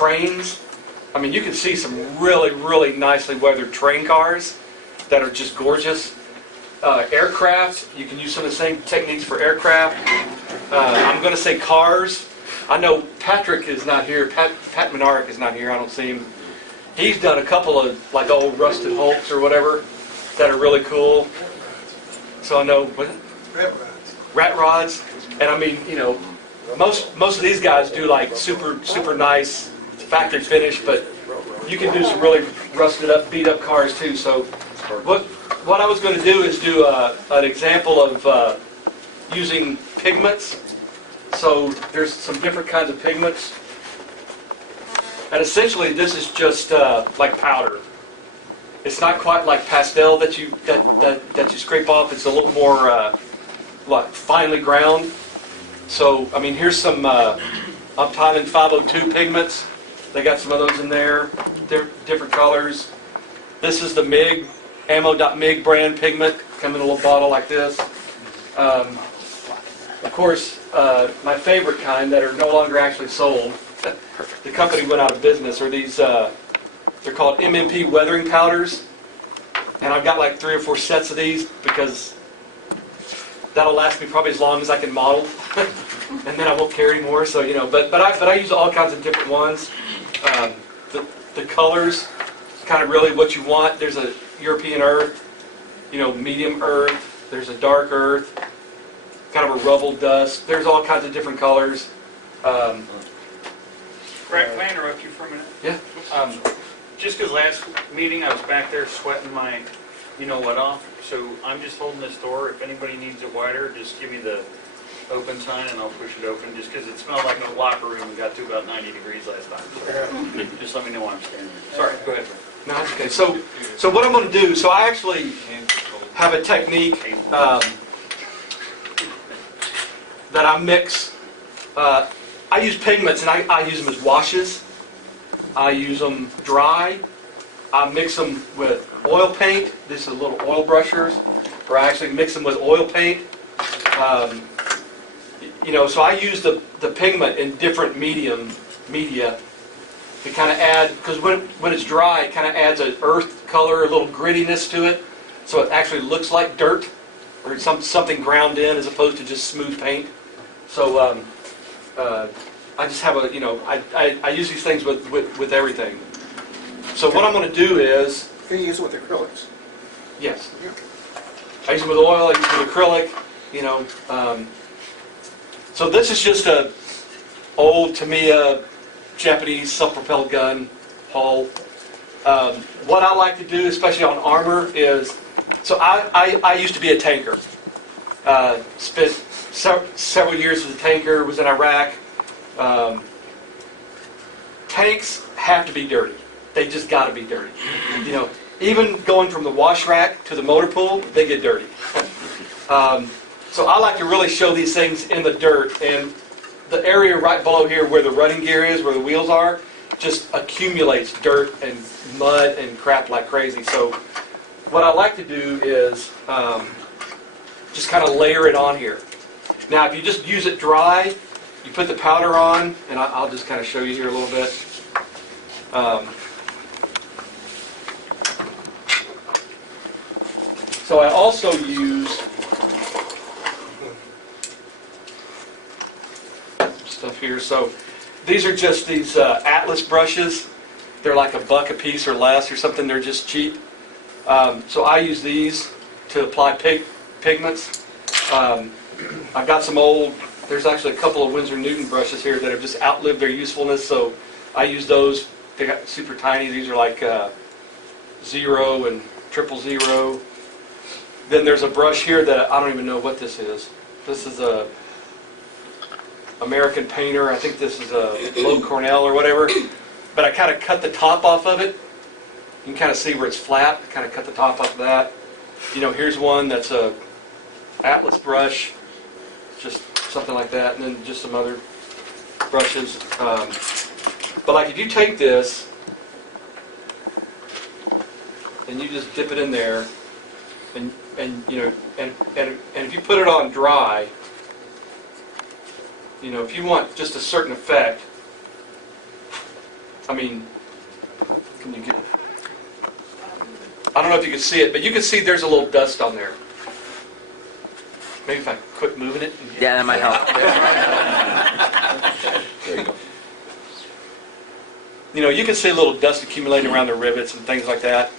trains. I mean, you can see some really, really nicely weathered train cars that are just gorgeous. Aircraft, you can use some of the same techniques for aircraft. I'm going to say cars. I know Patrick is not here. Pat Menarick is not here. I don't see him. He's done a couple of like old rusted Hulks or whatever that are really cool. So I know rat rods, and I mean, you know, most of these guys do like super nice factory finish, but you can do some really rusted up, beat up cars too. So what I was going to do is do an example of using pigments. So there's some different kinds of pigments, and essentially this is just like powder. It's not quite like pastel that you scrape off. It's a little more like finely ground. So I mean, here's some Thailand 502 pigments. They got some of those in there. They're different colors. This is the MIG Ammo.MIG brand pigment. Come in a little bottle like this. Of course, my favorite kind that are no longer actually sold. The company went out of business. Are these? They're called MMP weathering powders, and I've got like 3 or 4 sets of these because that'll last me probably as long as I can model, and then I won't carry more. So you know, but I use all kinds of different ones. The colors, kind of really what you want. There's a European earth, you know, medium earth. There's a dark earth, kind of a rubble dust. There's all kinds of different colors. Right, can I interrupt you for a minute? Yeah. Just because last meeting I was back there sweating my you-know-what off, so I'm just holding this door. If anybody needs it wider, just give me the open sign and I'll push it open, just because it smelled like a locker room and got to about 90 degrees last time. So just let me know why I'm standing there. Sorry, go ahead. No, that's okay. So what I'm going to do, so I actually have a technique that I mix. I use pigments, and I use them as washes. I use them dry. I mix them with oil paint. This is little oil brushers, or I actually mix them with oil paint. You know, so I use the pigment in different media to kind of add, because when it's dry, it kind of adds an earth color, a little grittiness to it, so it actually looks like dirt or something ground in as opposed to just smooth paint. So I just have a, you know, I use these things with everything. So what I'm going to do is... You use it with acrylics? Yes. I use it with oil, I use it with acrylic, you know. So this is just a old Tamiya Japanese self-propelled gun hull. What I like to do, especially on armor, is... So I used to be a tanker. Spent several years as a tanker, was in Iraq. Tanks have to be dirty. They just got to be dirty. You know, even going from the wash rack to the motor pool, they get dirty. So I like to really show these things in the dirt, and the area right below here where the running gear is, where the wheels are, just accumulates dirt and mud and crap like crazy. So what I like to do is just kind of layer it on here. Now if you just use it dry, you put the powder on, and I'll just kind of show you here a little bit. So I also use stuff here. So these are just these Atlas brushes. They're like $1 a piece or less or something. They're just cheap. So I use these to apply pigments. I've got some old... There's actually a couple of Winsor Newton brushes here that have just outlived their usefulness, so I use those. They got super tiny. These are like 0 and 000. Then there's a brush here that I don't even know what this is. This is a American Painter. I think this is a Low Cornell or whatever. But I kind of cut the top off of it. You can kind of see where it's flat. I kind of cut the top off of that. You know, here's one that's a Atlas brush. Just something like that, and then just some other brushes. But like if you take this and you just dip it in there, and you know, and if you put it on dry, you know, if you want just a certain effect, I mean, can you get it? I don't know if you can see it, but you can see there's a little dust on there. Maybe if I quit moving it. Yeah, that might help. There you go. You know, you can see a little dust accumulating around the rivets and things like that.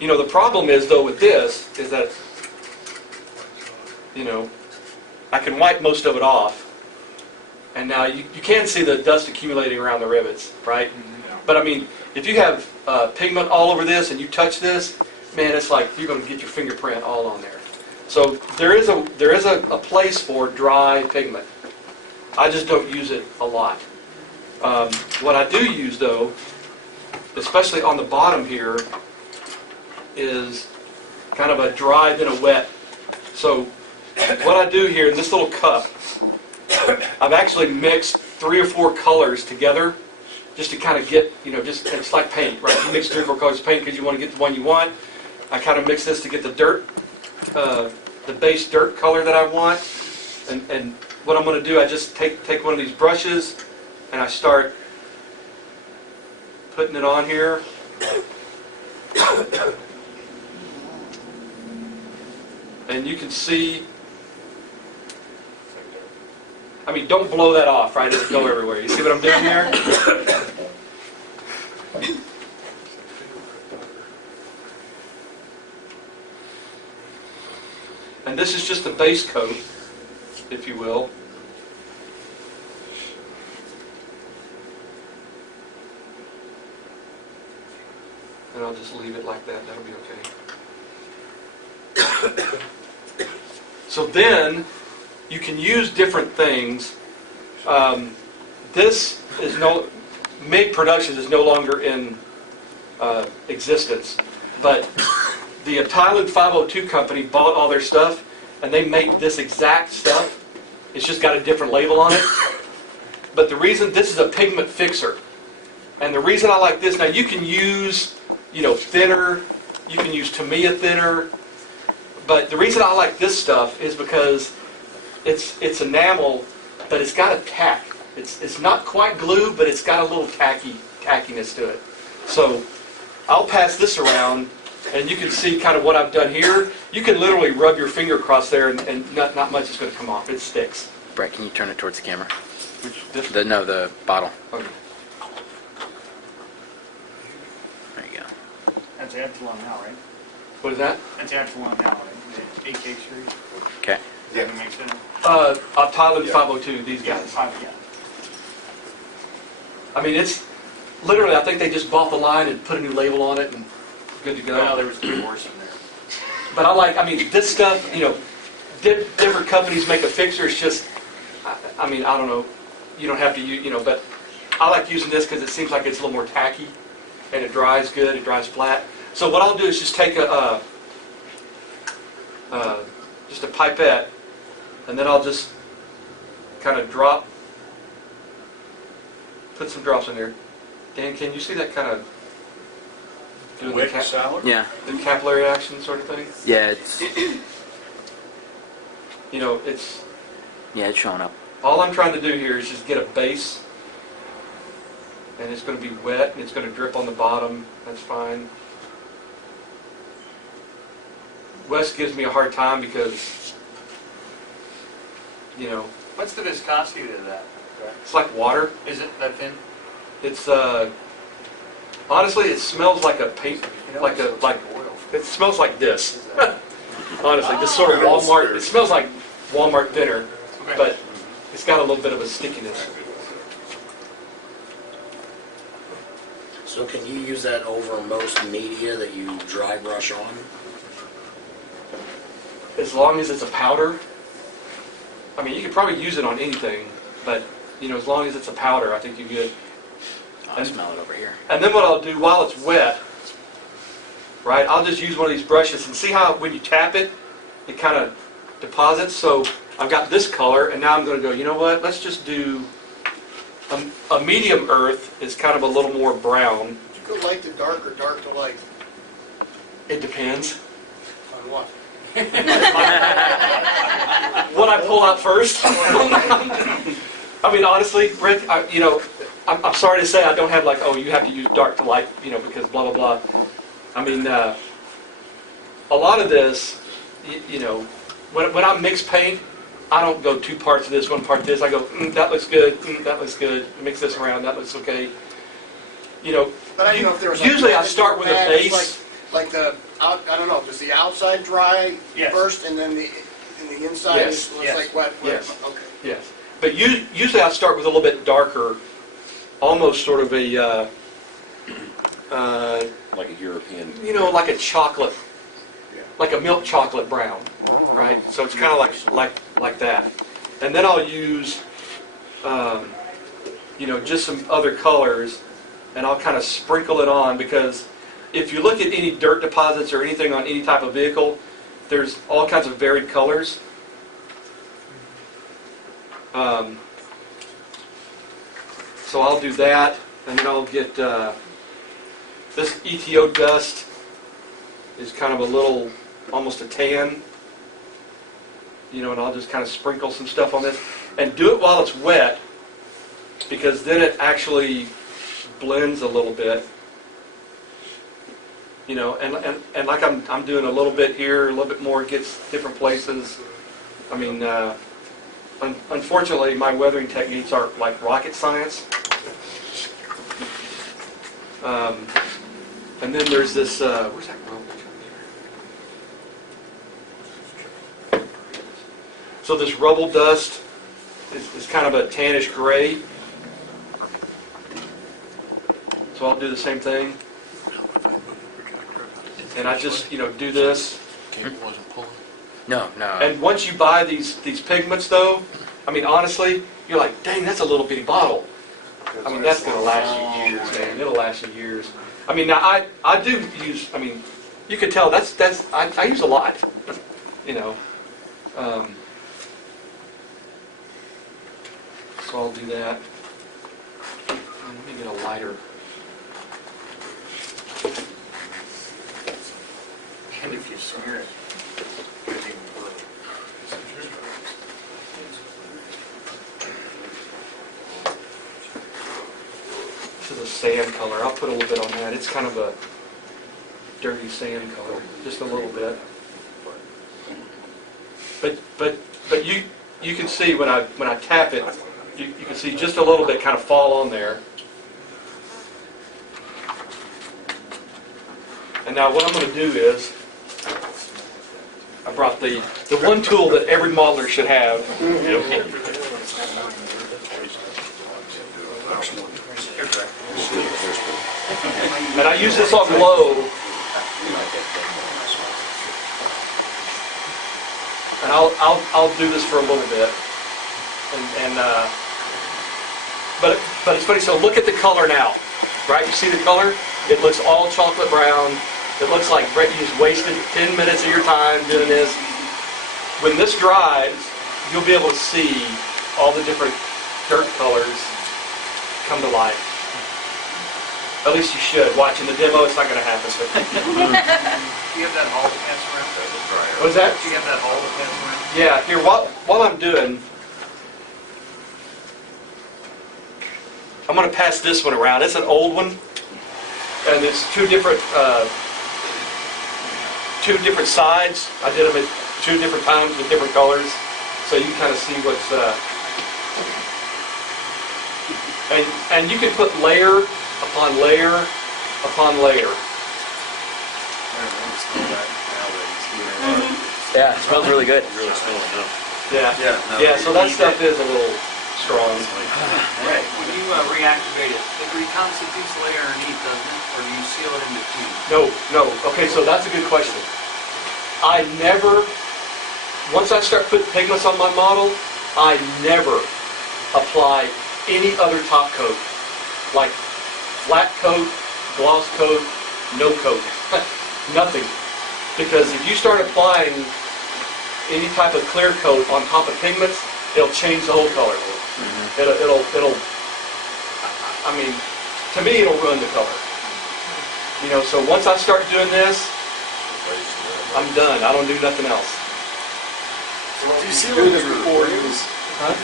You know, the problem is, though, with this, is that, you know, I can wipe most of it off. And now you can see the dust accumulating around the rivets, right? But I mean, if you have pigment all over this and you touch this, man, it's like you're going to get your fingerprint all on there. So there is a place for dry pigment. I just don't use it a lot. What I do use, though, especially on the bottom here, is kind of a dry then a wet. So what I do here in this little cup, I've actually mixed 3 or 4 colors together just to kind of get, you know, just, it's like paint, right? You mix 3 or 4 colors of paint because you want to get the one you want. I kind of mix this to get the dirt, the base dirt color that I want. And what I'm going to do, I just take one of these brushes and I start putting it on here. And you can see, I mean, don't blow that off, right? It'll go everywhere. You see what I'm doing here? And this is just a base coat, if you will. And I'll just leave it like that. That'll be okay. So then, you can use different things. This is MIG Productions is no longer in existence, but the Thailand 502 company bought all their stuff, and they make this exact stuff. It's just got a different label on it. But the reason, this is a pigment fixer, and the reason I like this, now you can use, you know, thinner, you can use Tamiya thinner, but the reason I like this stuff is because it's enamel, but it's got a tack. It's not quite glue, but it's got a little tackiness to it. So I'll pass this around, and you can see kind of what I've done here. You can literally rub your finger across there, and not much is going to come off. It sticks. Brett, can you turn it towards the camera? This? No, the bottle. Okay. There you go. That's the actual one now, right? What is that? That's the actual one now, right? The AK series. Okay. Yeah, that makes sense. Thailand 502, these guys. Yeah. I mean, it's literally, I think they just bought the line and put a new label on it and good to go. Well, there was 3 worse in there. But I mean, this stuff, you know, different companies make a fixer. It's just, I mean, I don't know. You don't have to use, you know, but I like using this because it seems like it's a little more tacky and it dries good, it dries flat. So what I'll do is just take just a pipette, and then I'll just kind of put some drops in there. Dan, can you see that kind of doing the salad? Yeah. the capillary action sort of thing? Yeah, it's You know, it's showing up. all I'm trying to do here is just get a base, and it's going to be wet and it's going to drip on the bottom. That's fine. Wes gives me a hard time because, you know, What's the viscosity to that? it's like water. Is it that thin? It's honestly, it smells like a paint, like oil. it smells like this. Honestly, this sort of Walmart. It smells like Walmart thinner, Okay. but it's got a little bit of a stickiness. So can you use that over most media that you dry brush on? As long as it's a powder. I mean, you could probably use it on anything, but you know, as long as it's a powder, I think you're good. I smell it over here. And then what I'll do while it's wet, right, I'll just use one of these brushes and see how when you tap it, it kind of deposits. So I've got this color, and now I'm going to go, you know what, let's just do a medium earth is kind of a little more brown. Did you go light to dark or dark to light? It depends. On what? What I pull out first. I mean, honestly, Rick, I I'm sorry to say I don't have like, oh, you have to use dark to light, because blah, blah, blah. I mean, a lot of this, when I mix paint, I don't go 2 parts of this, 1 part of this. I go, that looks good, that looks good. Mix this around, that looks okay. But I don't know if there was Usually I start with a base. Like I don't know, does the outside dry Yes. first and then the inside Yes. looks Yes. like wet? Yes. Okay. Yes, but usually I start with a little bit darker, almost sort of a, Like a European. like a chocolate, Yeah. like a milk chocolate brown, right? So it's kind of like that. And then I'll use, just some other colors, and I'll kind of sprinkle it on, because if you look at any dirt deposits or anything on any type of vehicle, there's all kinds of varied colors. So I'll do that, and then I'll get this ETO dust is kind of a little, almost a tan, and I'll just kind of sprinkle some stuff on this, and do it while it's wet, because then it actually blends a little bit, and like I'm doing a little bit here, a little bit more, gets different places. I mean, unfortunately, my weathering techniques aren't like rocket science. And then there's this, where's that rubble come here? So this rubble dust is kind of a tannish gray. So I'll do the same thing. And I just, do this. Cable wasn't pulling. No. And once you buy these pigments, though, I mean, honestly, you're like, dang, that's a little bitty bottle. I mean, that's going to last you years, man. It'll last you years. I mean, now, I do use, I mean, you can tell I use a lot, So I'll do that. Let me get a lighter. And if you smear it, it's even further. This is a sand color. I'll put a little bit on that. It's kind of a dirty sand color, just a little bit. But you can see when I tap it, you can see just a little bit kind of fall on there. And now what I'm going to do is, I brought the one tool that every modeler should have. And I use this on glow. And I'll do this for a little bit. But it's funny. So look at the color now, right? You see the color? It looks all chocolate brown. It looks like Brett, you just wasted 10 minutes of your time doing this. When this dries, you'll be able to see all the different dirt colors come to life. At least you should. Watching the demo, it's not going to happen. Do you have that hall to pass around? What's that? Do you have that hall to pass around? Yeah, here, while I'm doing, I'm going to pass this one around. It's an old one, and it's two different sides. I did them at 2 different times with different colors, so you can kind of see what's, and you can put layer upon layer upon layer. Yeah, it smells really good. Really smelling up. Yeah, so that stuff is a little strong. Right. When you reactivate it, it reconstitutes the layer underneath, doesn't it? Or do you seal it in between? No. Okay, so that's a good question. I never, once I start putting pigments on my model, I never apply any other top coat. Like flat coat, gloss coat, no coat. Nothing. Because if you start applying any type of clear coat on top of pigments, it'll change the whole color. It'll, I mean, to me it'll ruin the color. So once I start doing this, I'm done. I don't do nothing else. Do you seal in your oils? Huh?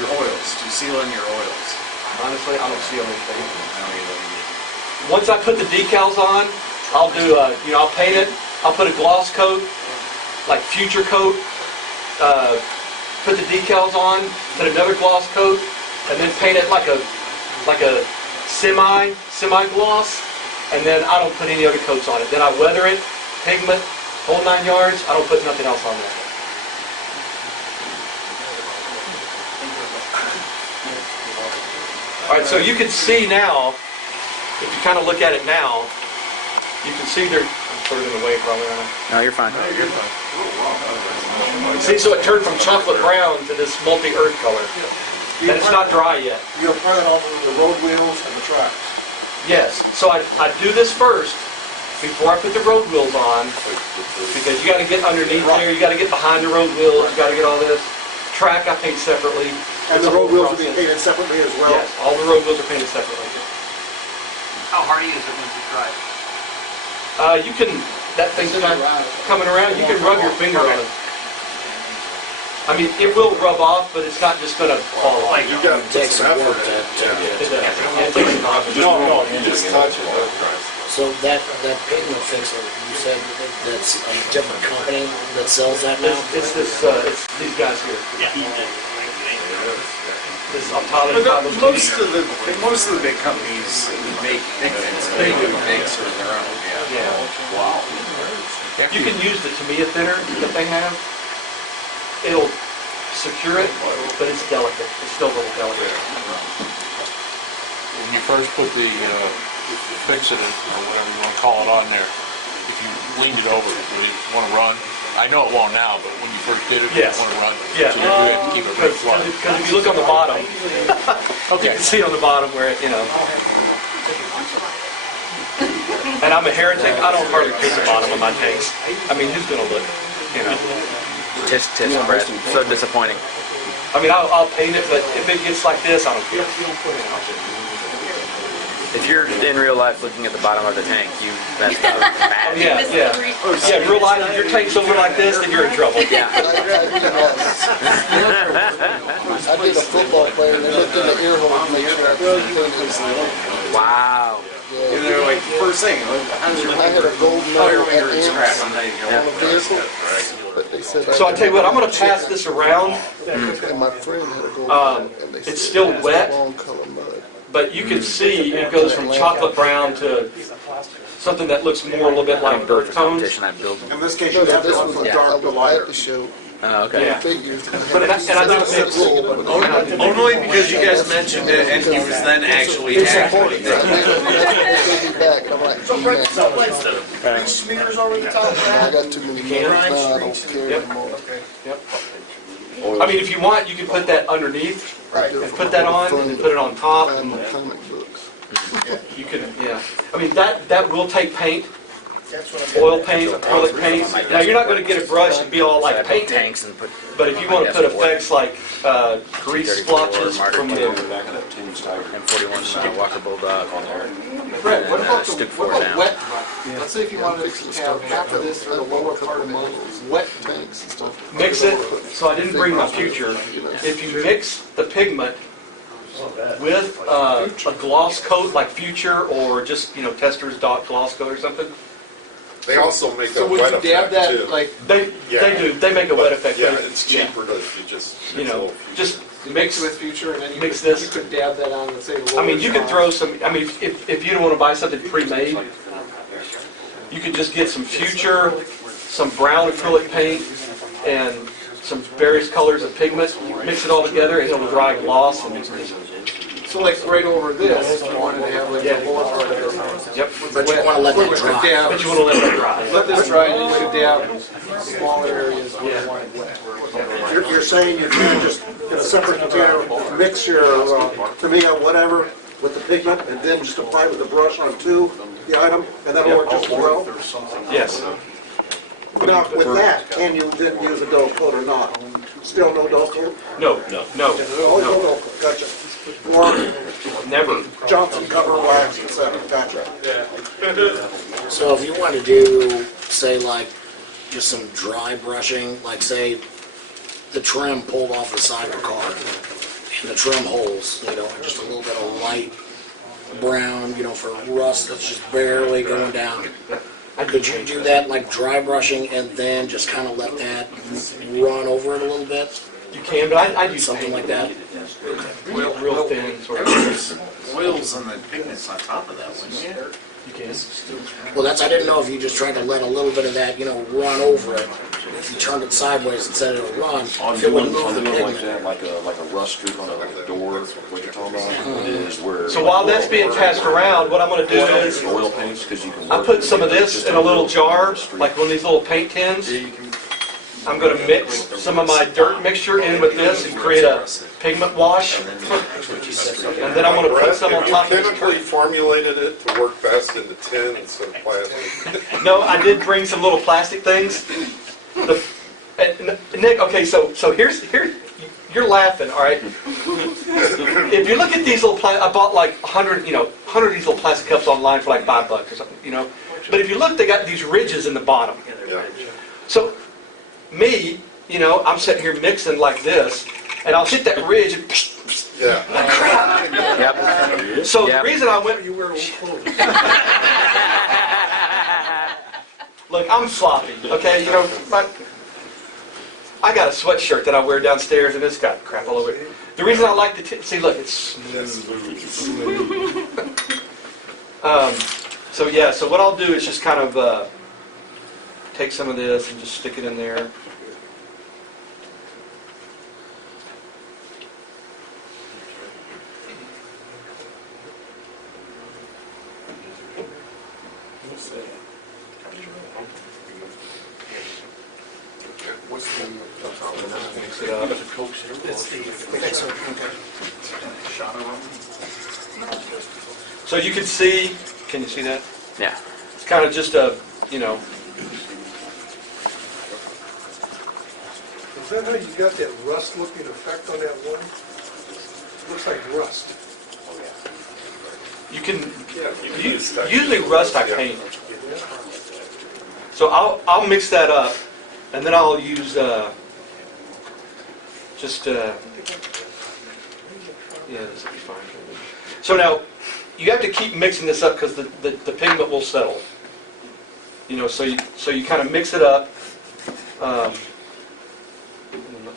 Your oils. Do you seal in your oils? Honestly, I don't see anything. Once I put the decals on, I'll do, I'll paint it. I'll put a gloss coat, like Future coat, put the decals on, put another gloss coat, and then paint it like a semi gloss, and then I don't put any other coats on it. Then I weather it, pigment, whole 9 yards. I don't put nothing else on there. All right, so you can see now, if you kind of look at it now, you can see there. I'm sort of in the way probably, aren't I? No, you're fine. See, so it turned from chocolate brown to this multi-earth color. And it's not dry yet. You apply it off of the road wheels and the tracks. Yes, so I do this first before I put the road wheels on, because you got to get underneath there, you got to get behind the road wheels, you got to get all this. Track I paint separately. And It's the a road whole wheels will be process. painted separately as well? Yes, all the road wheels are painted separately. How hardy is it once you try it? You can, that thing's not coming around, you can rub your finger on it. I mean, it will rub off, but it's not just going to fall off. It takes some work to It does. Yeah, it takes some time. No, you just touch it. So that pigment fixer, you said that's a different company that sells that now? It's these guys here. This But Optali. most of the big companies make pigments. They do mix or their own. Yeah. Wow. You can use the Tamiya thinner that they have. It'll secure it, but it's delicate. It's still a little delicate. When you first put the fix-it, or whatever you want to call it, on there, if you leaned it over, would it want to run? I know it won't now, but when you first did it, Yes. it want to run. Yeah. So you had to keep it pretty flush. Because if you look on the bottom, you can see on the bottom where it, And I'm a heretic. I don't hardly paint the bottom of my tanks. I mean, who's gonna look? Tisk, Brad. So disappointing. I mean, I'll paint it, but if it gets like this, I don't care. If you're in real life looking at the bottom of the tank, you messed up bad. Yeah, yeah. Yeah, in real life, if your tank's over like this, then you're in trouble. Yeah. I did a football player, and they looked in the ear hole and make sure everything was Wow. And they're like, first thing, how does your I had a gold Oh, your medal finger at is scratched. Amps There you go. Yeah. on a vehicle, but they said. So I tell you what, I'm gonna pass this around, And my friend had a gold Um, medal, and they it's said still that's wet. the wrong color mud. but you can see it goes from chocolate brown to something that looks more a little bit like Built earth for tones. competition. I build. In this case, No, you have this to was, go Yeah. I dark to was lighter. at the show, Okay. Yeah. figures. But and I do it mixed. Only because you guys mentioned it and he was then actually acting. They'll be back, and I'm like, So, man, These smears over the top of I that? got too many medals now, I don't care Yep. anymore. Yep. I mean, if you want, you can put that underneath and put that on, and then put it on top. Find And my comic books. you can, yeah. I mean, that will take paint, That's what I'm. oil paint, acrylic paint. Now, you're not going to get a brush and be all So I like built paint, tanks and put. but if you want to put effects like grease splotches from the M41 Walker Bulldog. Fred, what about Stick the, four what down. about wet? Let's say if you wanted to have half of this in the lower part of it, wet Tanks and stuff. mix it. So I didn't bring my future. If you mix the pigment with a gloss coat like Future or just Tester's Dot gloss coat or something, They also make So a would wet you dab effect that, too. like, they do. They make a wet effect. Yeah, but it's cheaper to just. mix a little- just mix. with Future, and then you Mix could, this. you could dab that on, let's say, the lower. I mean, you could side. throw some. I mean, if you don't want to buy something pre-made, you could just get some Future, some brown acrylic paint, and some various colors of pigment. Mix it all together, and it'll dry gloss. And So like right over this, if you wanted to have like the lower part of it. yep. But you wanna let that dry. Dab, But you want to let it dry. let this dry, and then you could dab smaller areas where you want it wet. You're saying you can just, in a separate container, mix your Tamiya, whatever, with the pigment, and then just apply with the brush onto the item, and that'll work just as well? Yes. Now, with that, can you then use a dough coat or not? Still no dough coat? No. Oh, no dough coat, gotcha. Or Never. Johnson cover wax, etc., gotcha. So if you want to do, say, like, just some dry brushing, like, say, the trim pulled off the side of a car, the trim holes, just a little bit of light brown, for rust that's just barely going down. Could you do that like dry brushing and then just kind of let that run over it a little bit? You can, but I use Something like that? real thin sort of. Oils and the pigments on top of that, wouldn't you? You can. Well, I didn't know if you just tried to let a little bit of that, run over it. If you turned it sideways and set it to run, if it would move the like pigment. that, like a rust streak on a door, what you're talking about, is where. So while that's being passed around, what I'm going to do is Oil paints, because you can. I put some of this in a little jar, like one of these little paint tins. I'm going to mix some of my dirt mixture in with this and create a pigment wash. And then I'm going to put some on top of You this chemically curtain. formulated it to work best in the tins and plastic. No, I did bring some little plastic things. Nick, okay, so here, you're laughing, all right? If you look at these little, I bought like 100 of these little plastic cups online for like $5 or something, But if you look, they got these ridges in the bottom. Yeah. So, me, I'm sitting here mixing like this, and I'll hit that ridge and Yeah. Yep. So Yep. the reason I went, look, I'm sloppy, okay? I got a sweatshirt that I wear downstairs, and it's got crap all over it. The reason I like to see, look, it's smooth. So yeah, so what I'll do is just kind of take some of this and just stick it in there. Mix it up. So you can see, can you see that? Yeah. It's kind of just a, Is that how you got that rust-looking effect on that one? Looks like rust. you can, usually rust I paint. So I'll mix that up, and then I'll use just yeah, this will be fine. So now you have to keep mixing this up because the pigment will settle. So you kind of mix it up. Let's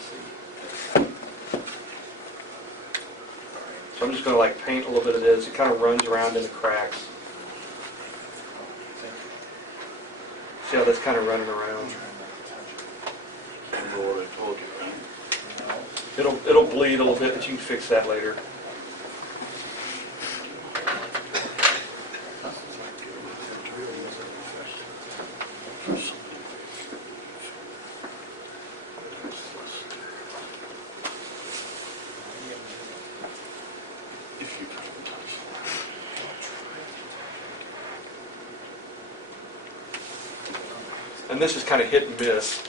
see. So I'm just going to like paint a little bit of this. It kind of runs around in the cracks. See how that's kind of running around? It'll bleed a little bit, but you can fix that later. And this is kind of hit and miss.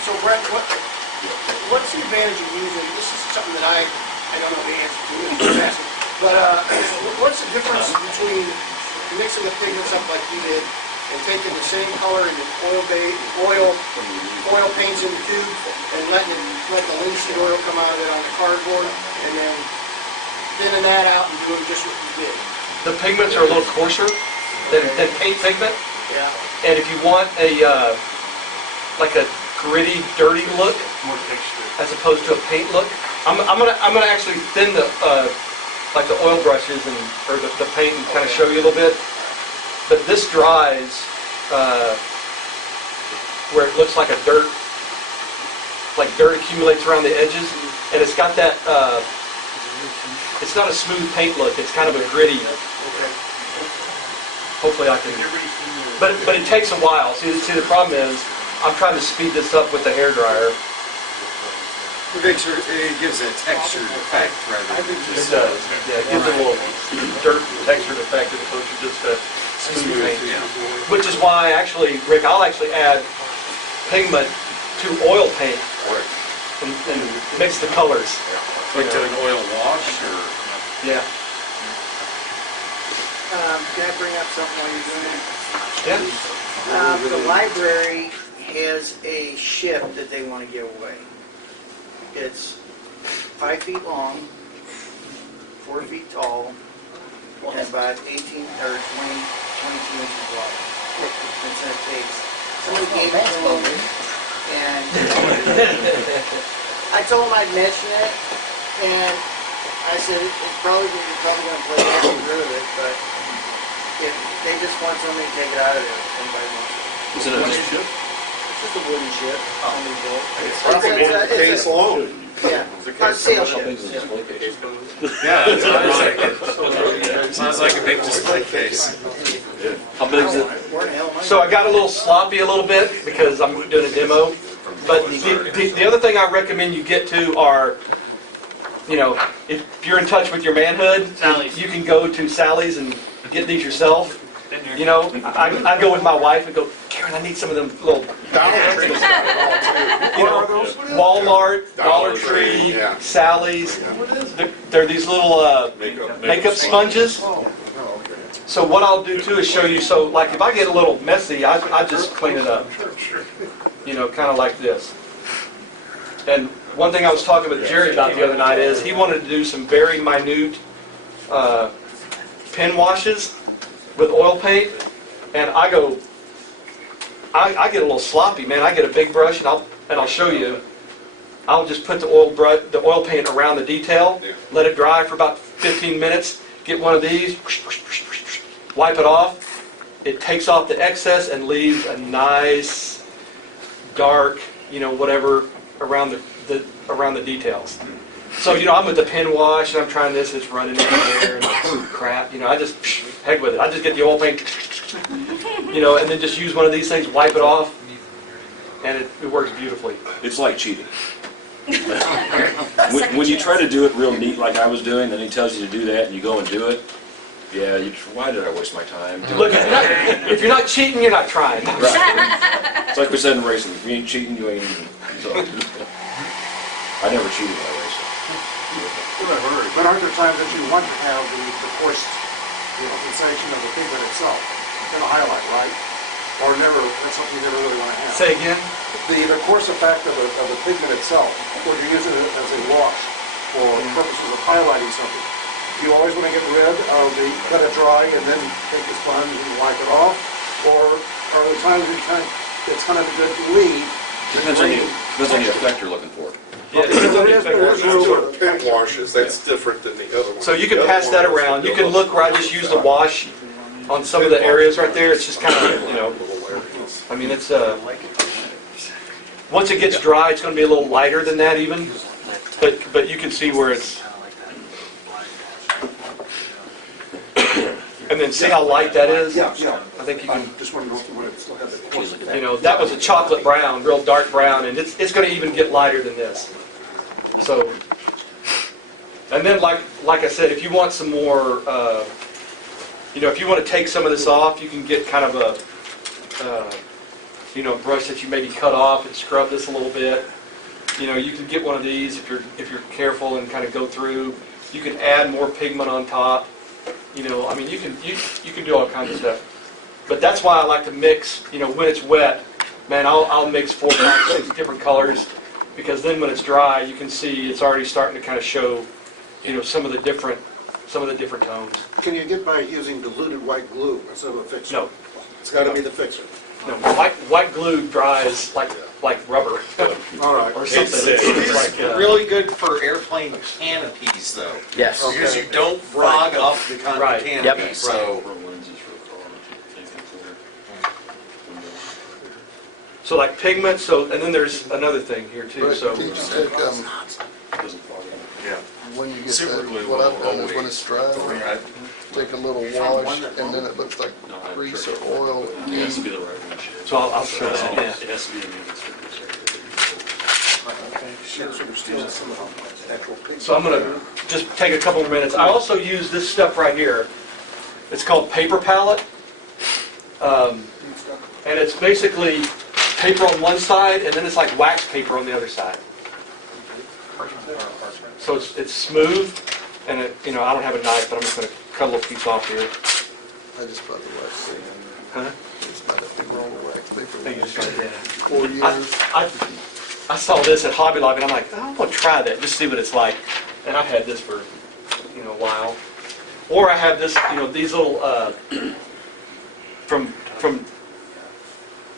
So Brent, what's the advantage of using, this is something that I don't know the answer to, I'm just asking, but what's the difference between mixing the pigments up like you did and taking the same color in the oil paints in the tube and let the linseed oil come out of it on the cardboard and then thinning that out and doing just what you did? The pigments are a little coarser than paint pigment. Yeah. And if you want like a gritty, dirty look, More texture. as opposed to a paint look, I'm gonna actually thin the like the oil brushes or the paint and kind of show you a little bit. But this dries where it looks like a dirt accumulates around the edges, and it's got that. It's not a smooth paint look. It's kind of a gritty. Hopefully I can. But it takes a while. See, the problem is I'm trying to speed this up with the hairdryer. It gives a textured effect rather than It just... does. Yeah, it gives it a little dirt textured effect as opposed to just a smooth paint. Yeah. Which is why actually, Rick, I'll actually add pigment to oil paint and mix the colors. Like to an oil wash or... Yeah. Can I bring up something while you're doing it? Yeah. The library has a ship that they want to give away. It's 5 feet long, 4 feet tall, and about 18 or 22 inches wide. It's in a case. Somebody gave it to me, and I told them I'd mention it, and I said you're probably going to play it and get rid of it, but if they just want somebody to take it out of there, anybody wants it. Is it a ship? It's just a wooden ship. Somebody built. It's probably one case long. Yeah, a sail ship. Yeah, that's what I was like. Sounds like a big display case. How big is it? Where the hell am I? So I got a little sloppy a little bit because I'm doing a demo. But the other thing I recommend you get to are, you know, if you're in touch with your manhood, Sally's. you can go to Sally's and get these yourself. You know, I go with my wife and go, Karen, I need some of them little you know, Walmart, Dollar Tree, Yeah. Sally's. They're these little makeup sponges. So what I'll do too is show you, so like if I get a little messy, I just clean it up. You know, kind of like this. And one thing I was talking with Jerry about the other night is he wanted to do some very minute pen washes with oil paint. And I go, I get a little sloppy, man. I get a big brush and I'll show you. I'll just put the oil paint around the detail, let it dry for about 15 minutes, get one of these, wipe it off. It takes off the excess and leaves a nice, dark, you know, whatever around the details. So, you know, I'm with the pen wash and I'm trying this and it's running in there and crap. You know, I just, heck with it. I just get the oil paint, you know, and then just use one of these things, wipe it off, and it works beautifully. It's like cheating. when you try to do it real neat like I was doing, then he tells you to do that and you go and do it. Yeah, why did I waste my time? Look, if you're not cheating, you're not trying. Right. It's like we said in racing, if you ain't cheating, you ain't even. So, I never cheated when I raced. But aren't there times that you want to have the coarse, sensation of the pigment itself in a highlight, right? Or never, that's something you never really want to have. Say again? The coarse effect of the pigment itself, or you're using it as a wash for purposes of highlighting something. Do you always want to get rid of let it dry and then take the sponge and wipe it off? Or are there times it's kind of a good lead? Depends on the effect you're looking for. Yeah, it depends on the effect. Doing pen washes, that's different than the other one. So you can pass that around. You can look where I just use the wash on some of the areas right there. It's just kind of, you know, I mean, it's, once it gets dry, it's going to be a little lighter than that even. But you can see where it's, and then see how light that is? Yeah. I think you can, Just want to know what it's you know, that was a chocolate brown, real dark brown, and it's going to even get lighter than this. So, and then like I said, if you want some more, you know, if you want to take some of this off, you can get kind of a, you know, brush that you maybe cut off and scrub this a little bit. You know, you can get one of these if you're careful and kind of go through. You can add more pigment on top. You know, I mean, you can do all kinds of stuff. But that's why I like to mix. You know, when it's wet, man, I'll mix 4, 5, 6 different colors, because then when it's dry, you can see it's already starting to kind of show, you know, some of the different tones. Can you get by using diluted white glue instead of a fixer? No. It's got to be the fixer. No, white glue dries like rubber. All right. Or something. It's like, really good for airplane canopies, though. Yes. Because you don't frog up the Right. canopy, Yep. so... So like pigment, and then there's another thing here too. Right, So can you just take, Yeah. when you get Super that, glue what I've done is will when it's dry, Right. take a little wash, and then it looks like grease or oil. It has to be the right one. So I'll show that. Yeah. It has to be the new So I'm going to just take a couple of minutes. I also use this stuff right here. It's called paper palette. And it's basically paper on one side, and then it's like wax paper on the other side. So it's smooth, and you know, I don't have a knife, but I'm just going to cut a little piece off here. I just bought the wax thing. Huh? Just buy that big roll of wax paper think you just like that. 4 years. I saw this at Hobby Lobby, and I'm like, I want to try that, just see what it's like. And I've had this for, a while. Or I have this, these little, from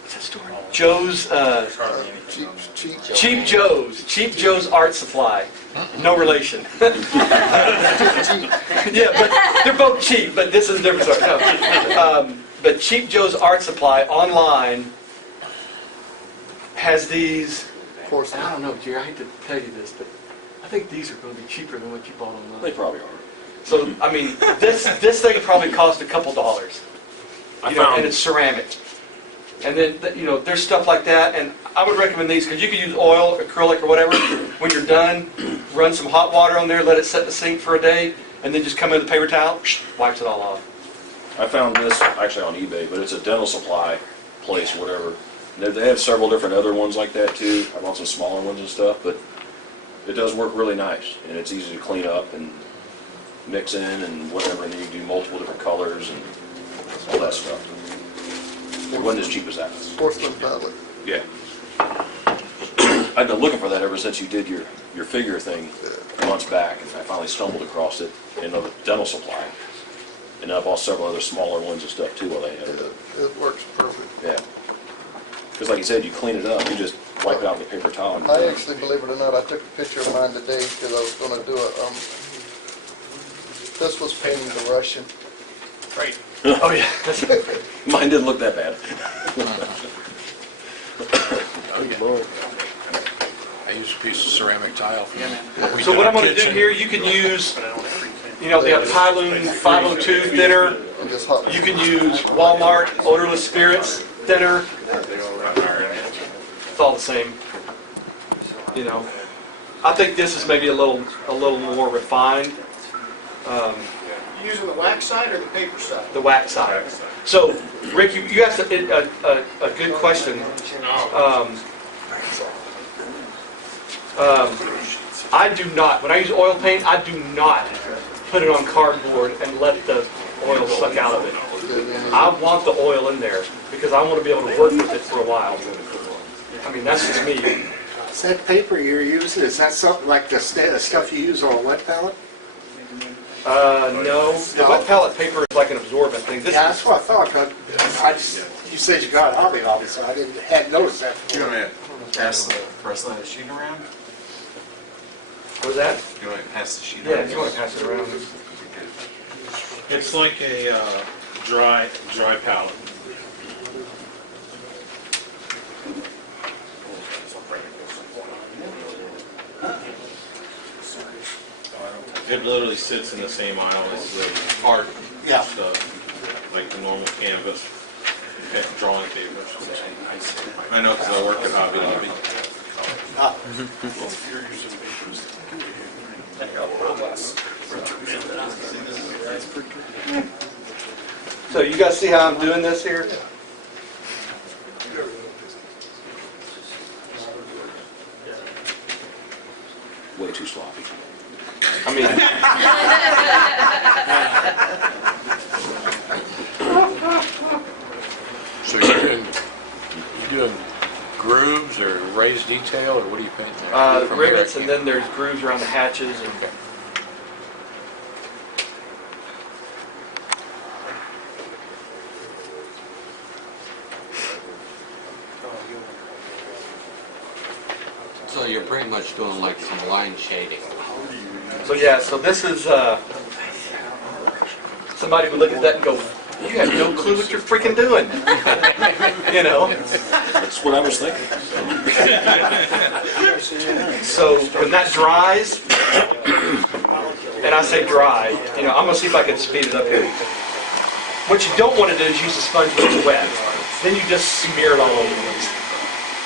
what's that store? Joe's, Cheap Joe's Art Supply. No relation. Yeah, but they're both cheap, but this is a different sort. No. But Cheap Joe's Art Supply online has these. Of course. I don't know, Jerry, I hate to tell you this, but I think these are going to be cheaper than what you bought online. They probably are. So, I mean, this thing probably cost a couple dollars. And it's ceramic. And then, there's stuff like that, and I would recommend these, because you can use oil, acrylic, or whatever. When you're done, run some hot water on there, let it set in the sink for a day, and then just come in with a paper towel, wipes it all off. I found this actually on eBay, but it's a dental supply place, whatever. They have several different other ones like that too. I bought some smaller ones and stuff, but it does work really nice, and it's easy to clean up and mix in and whatever, and then you can do multiple different colors and all that stuff. It wasn't as cheap as that. Porcelain palette. Yeah. I've been looking for that ever since you did your figure thing months back, and I finally stumbled across it in a dental supply. And I bought several other smaller ones and stuff too while they had it. It works perfect. Yeah. Because like you said, you clean it up, you just wipe it out with a paper towel. And I actually, believe it or not, I took a picture of mine today because I was going to do a, this was painting the Russian. Right. Oh, yeah. Mine didn't look that bad. I use a piece of ceramic tile. So what I'm going to do here, you can use, they have Tylune 502 thinner. And just hot. You can use Walmart odorless spirits thinner. It's all the same. I think this is maybe a little more refined. You using the wax side or the paper side? The wax side. So, Rick, you asked a good question. I do not, when I use oil paint, I do not put it on cardboard and let the oil suck out of it. I want the oil in there because I want to be able to work with it for a while. I mean, that's just me. Is that paper you're using, is that something like the stuff you use on a wet palette? No. The wet palette paper is like an absorbent thing. This Yeah, that's what I thought. 'Cause you said you got Hobby Lobby, so I hadn't noticed that. You want me to pass the sheet around? What was that? You want me to pass the sheet Yeah, around? if you want to pass it around. It's like a dry palette. It literally sits in the same aisle as the art stuff, like the normal canvas, drawing papers. I know because I work at Hobby Lobby. So you guys see how I'm doing this here? Way too sloppy. I mean, So you doing grooves or raised detail, or what are you painting there? From here, rivets, I and can't- then there's grooves around the hatches. And So you're pretty much doing like some line shading. so yeah, so this is, somebody would look at that and go, you have no clue what you're freaking doing. That's what I was thinking. So when that dries, and I say dry, I'm going to see if I can speed it up here. What you don't want to do is use the sponge when it's wet. Then you just smear it all over the place.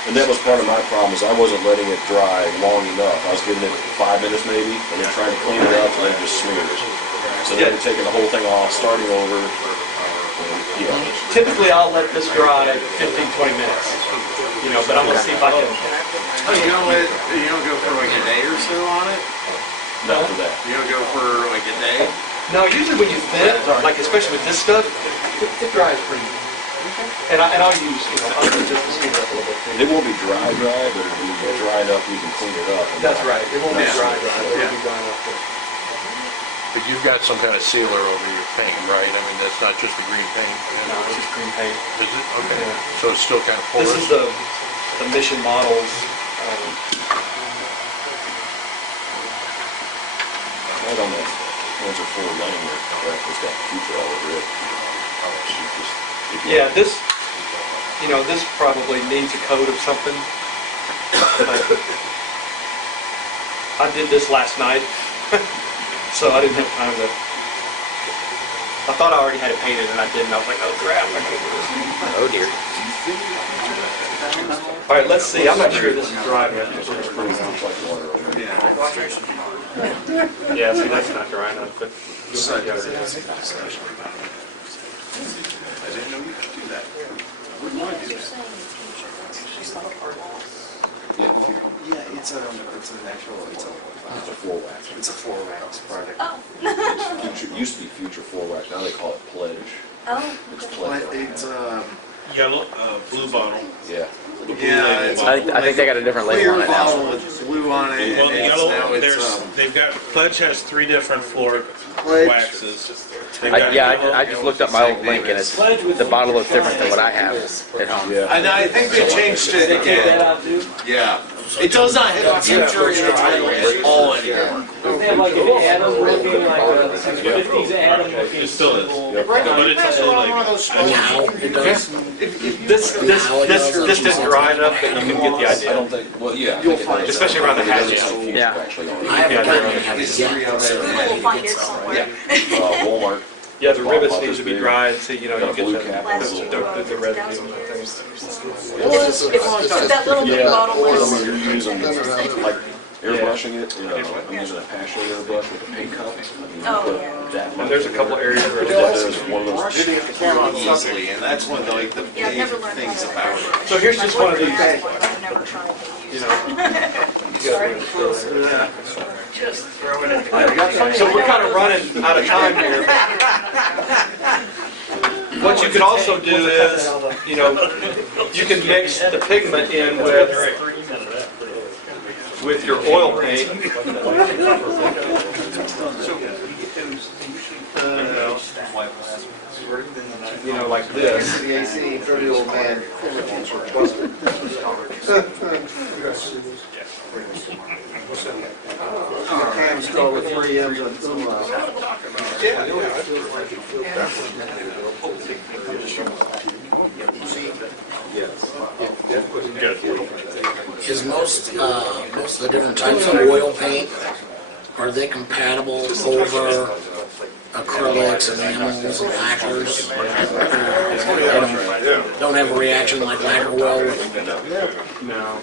And that was part of my problem, is I wasn't letting it dry long enough. I was giving it 5 minutes maybe, and then trying to clean it up, and then it just smears. So then we're taking the whole thing off, starting over. Yeah. Typically, I'll let this dry 15, 20 minutes. But I'm going to see if I can. Oh, you don't go for like a day or so on it? No. After that. You don't go for like a day? No, usually when you thin, like especially with this stuff, it dries pretty And I'll use, I'll use just to speed it up a little bit too. It won't be dry, but it'll be dry enough you can clean it up. That's right, it won't be dry, it'll be dry enough. But you've got some kind of sealer over your paint, right? I mean, that's not just the green paint. No, it's just green paint. Is it? Okay. Yeah. So it's still kind of porous? This is the Mission Models. I don't know. Ones are full running there, but it's got future all over it. Yeah, this probably needs a coat of something. But I did this last night, so I didn't have time to. I thought I already had it painted, and I didn't. I was like, oh crap, I can't do this. Oh dear. All right, let's see. I'm not sure this is dry yet. Yeah, see, that's not dry enough, but you'll see the other. I didn't know you could do that. Yeah, it's an actual, it's a floor wax. It's a floor wax product. Oh. It used to be Future Floor Wax, now they call it Pledge. Oh. It's Pledge. It's Yellow, blue bottle. Yeah. Yeah, I think they got a different label on it now. Clear bottle with blue on it. Well, and yellow, now it's, they've got, Pledge has 3 different floor Pledge. waxes. They've got Yeah, yellow, I just looked up my old link and it's, the bottle looks different than what I have at home. Yeah. And I think they changed it again. Yeah. It does not have future in the title at all anymore. They have like an Adam looking, like a 50s Adam looking. It still is. Right, But you it's pass a around like, one of those Now sponges. it does. This didn't dry enough, but you can get the I idea. don't think, well, yeah. You'll find Especially around the hatches. Yeah. Actually on it. I haven't gotten it It's yet. 3 out there. We'll find it somewhere. Walmart. Yeah, the rivets need to be dried, so you Got know a you get blue the cap. the residue and things. It's that little blue bottle is. You're using, like, airbrushing it, I'm using a Passion airbrush with a paint cup. Oh, yeah. That And there's a couple areas where There's one of those. Easily, and that's one of the, like the Yeah, I've big never learned things how to. about it. So here's just one of these. I've never tried to use. Just throw it in. So we're kind of running out of time here. What you could also do is, you can mix the pigment in with your oil paint. Like this. The AC, pretty old man. Cam's still with 3 M's and 2 Is most of the different types of oil paint, are they compatible over acrylics and enamels and lacquers? They don't have a reaction like lacquer will with. No.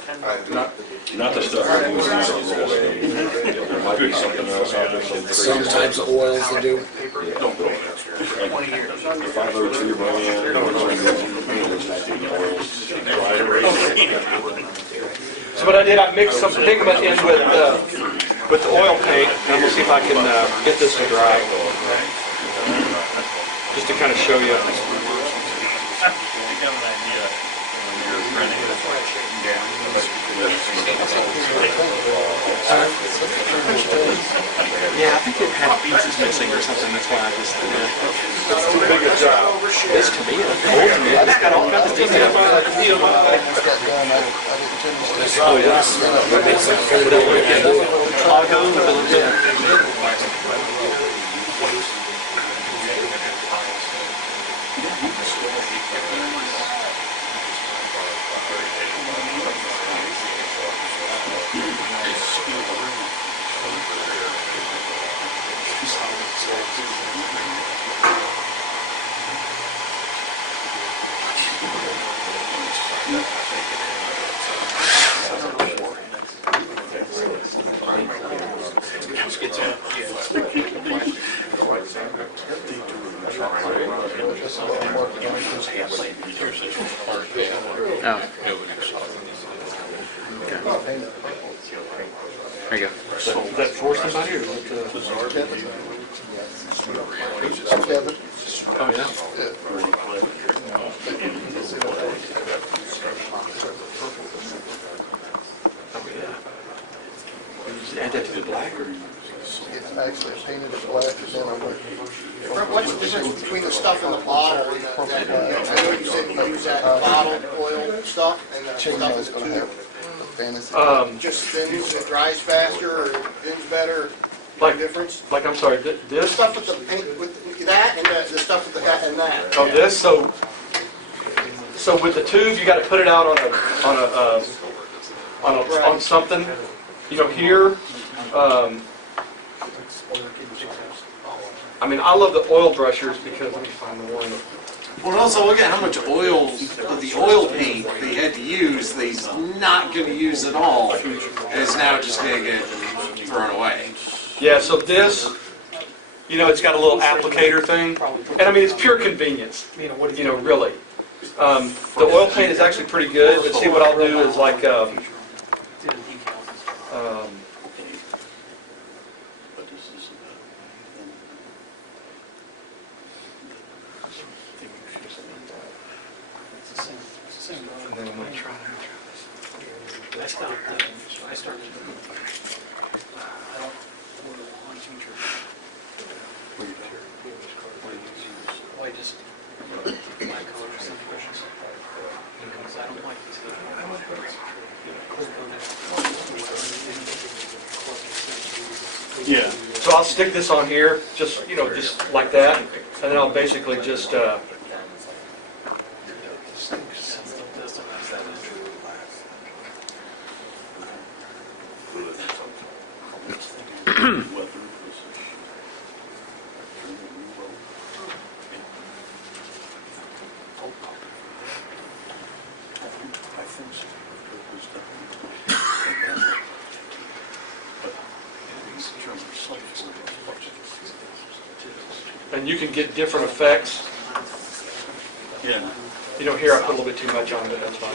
Not the stuff we're using. There might be something else out there. Some types of oils that do. Like 502 brand, those types of oils. So what I did, I mixed some pigment in with the oil paint, and we'll see if I can get this to dry. Just to kind of show you. Yeah, I think it had pieces missing or something, that's why I just, it's too big a job. This to me, it's cold to me, I just got all kinds of details. Oh, yeah. I'll go with a little bit. Oh. There you go. So, is that for somebody or is it, Kevin? Oh, yeah? Oh, yeah. You just add that to the black, or? It's actually painted black, and then I'm like, What's the difference between the stuff in the bottle and I know you said you use that bottled oil stuff and the stuff in the tube? fantasy. Just thins and it dries faster, or thins better, Like- difference? Like, I'm sorry, The this? stuff with the paint, with that and the stuff with the, and that. Oh, this, so with the tube, you gotta put it out on something, you know, here, I mean, I love the oil brushers because, let me find the one. Well, also look at how much oil, the oil paint they had to use, they's not going to use at all, and it's now just going to get thrown away. Yeah, so this, you know, it's got a little applicator thing, and I mean, it's pure convenience, you know, really. The oil paint is actually pretty good, but see what I'll do is like, and then I'm gonna try this. Yeah. So I'll stick this on here, just, you know, just like that, and then I'll basically just, and you can get different effects. Yeah. You know, here I put a little bit too much on it, that's fine.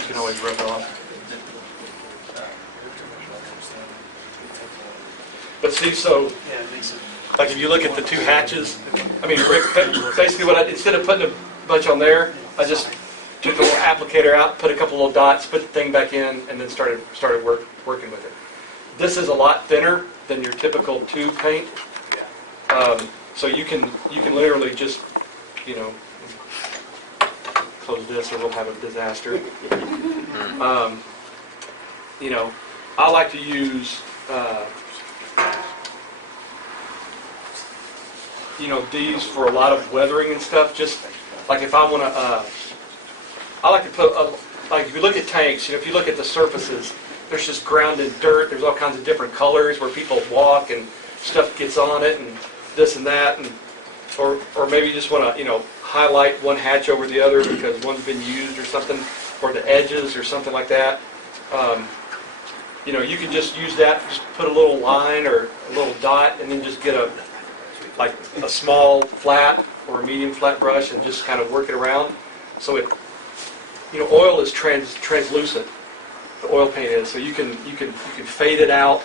You can always rub it off. But see, so, like if you look at the two hatches, I mean, Rick, basically what I, instead of putting a bunch on there, I just took the little applicator out, put a couple little dots, put the thing back in, and then started working with it. This is a lot thinner than your typical tube paint. So you can literally just, you know, close this or we'll have a disaster. You know, I like to use, you know, these for a lot of weathering and stuff. Just like if I want to, I like to put, like if you look at tanks, you know, if you look at the surfaces, there's just grounded dirt. There's all kinds of different colors where people walk and stuff gets on it and this and that, and or maybe you just want to, you know, highlight one hatch over the other because one's been used or something, or the edges or something like that. You know, you can just use that, just put a little line or a little dot, and then just get a small flat or a medium flat brush and just kind of work it around. So it, you know, oil is translucent. The oil paint is, so you can fade it out,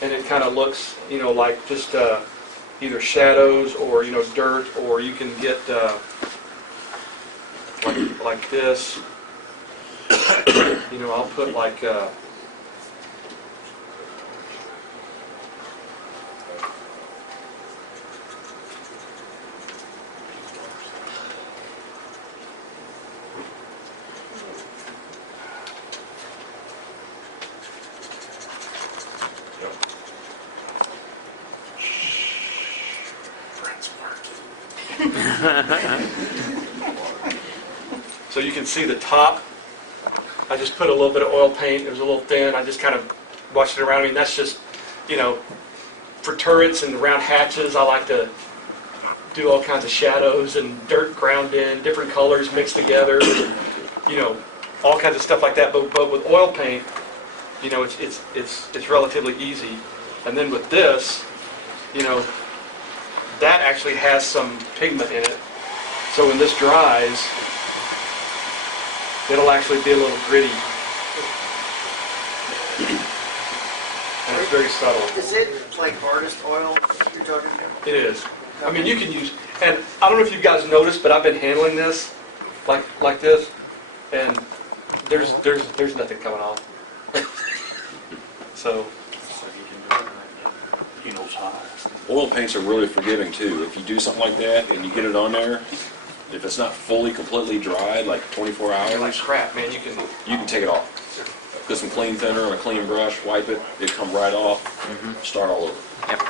and it kind of looks, you know, like just either shadows or, you know, dirt, or you can get like this. You know, I'll put like so you can see the top. I just put a little bit of oil paint. It was a little thin. I just kind of washed it around. I mean, that's just, you know, for turrets and round hatches, I like to do all kinds of shadows and dirt ground in, different colors mixed together, you know, all kinds of stuff like that. But with oil paint, you know, it's relatively easy. And then with this, you know, that actually has some pigment in it. So when this dries, it'll actually be a little gritty. And it's very subtle. Is it like artist oil you're talking about? It is. I mean, you can use And I don't know if you guys noticed, but I've been handling this like this, and there's nothing coming off. So. Oil paints are really forgiving too. If you do something like that and you get it on there, if it's not fully, completely dried, like 24 hours, Like crap, man. You can take it off. Put some clean thinner on a clean brush, wipe it, it come right off, start all over. Yep.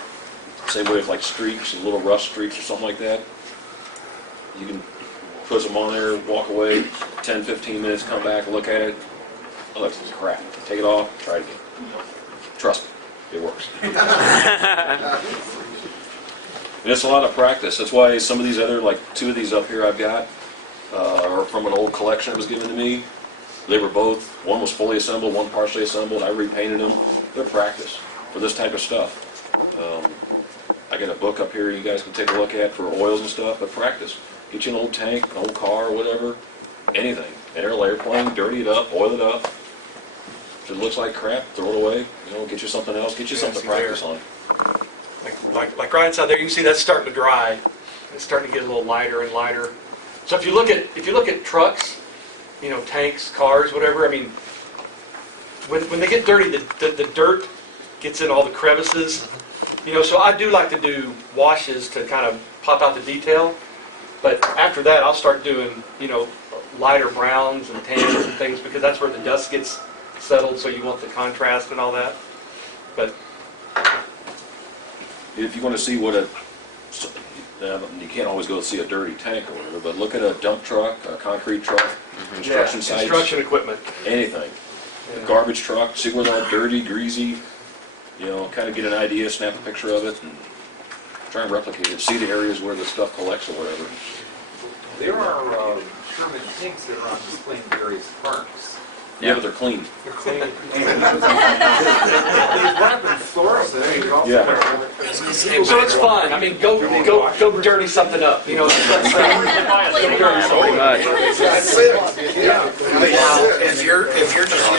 Same way with like streaks, and little rust streaks or something like that. You can put them on there, walk away, 10, 15 minutes, come back, look at it. Oh, that's crap. Take it off, try it again. Trust me, it works. And it's a lot of practice. That's why some of these other, like 2 of these up here I've got, are from an old collection that was given to me. They were both, one was fully assembled, one partially assembled. I repainted them. They're practice for this type of stuff. I got a book up here you guys can take a look at for oils and stuff, but practice. Get you an old tank, an old car, or whatever, anything. Enter an airplane, dirty it up, oil it up. If it looks like crap, throw it away. You know, get you something else, get you something to practice on. Like right inside there, you can see that's starting to dry. It's starting to get a little lighter and lighter. So if you look at trucks, you know, tanks, cars, whatever, I mean, when they get dirty, the dirt gets in all the crevices. You know, so I do like to do washes to kind of pop out the detail. But after that, I'll start doing, you know, lighter browns and tans and things, because that's where the dust gets settled, so you want the contrast and all that. But if you want to see what you can't always go see a dirty tank or whatever, but look at a dump truck, a concrete truck, construction sites. Construction equipment. Anything. A garbage truck, see where they're all dirty, greasy, you know, kind of get an idea, snap a picture of it, and try and replicate it. See the areas where the stuff collects or whatever. There are Sherman tanks that are on display in various parks. Yeah, but they're clean. They're clean. They run up in stores, so there you go. Yeah. So it's fun. I mean, go dirty something up. You know, let's dirty something up. That's it.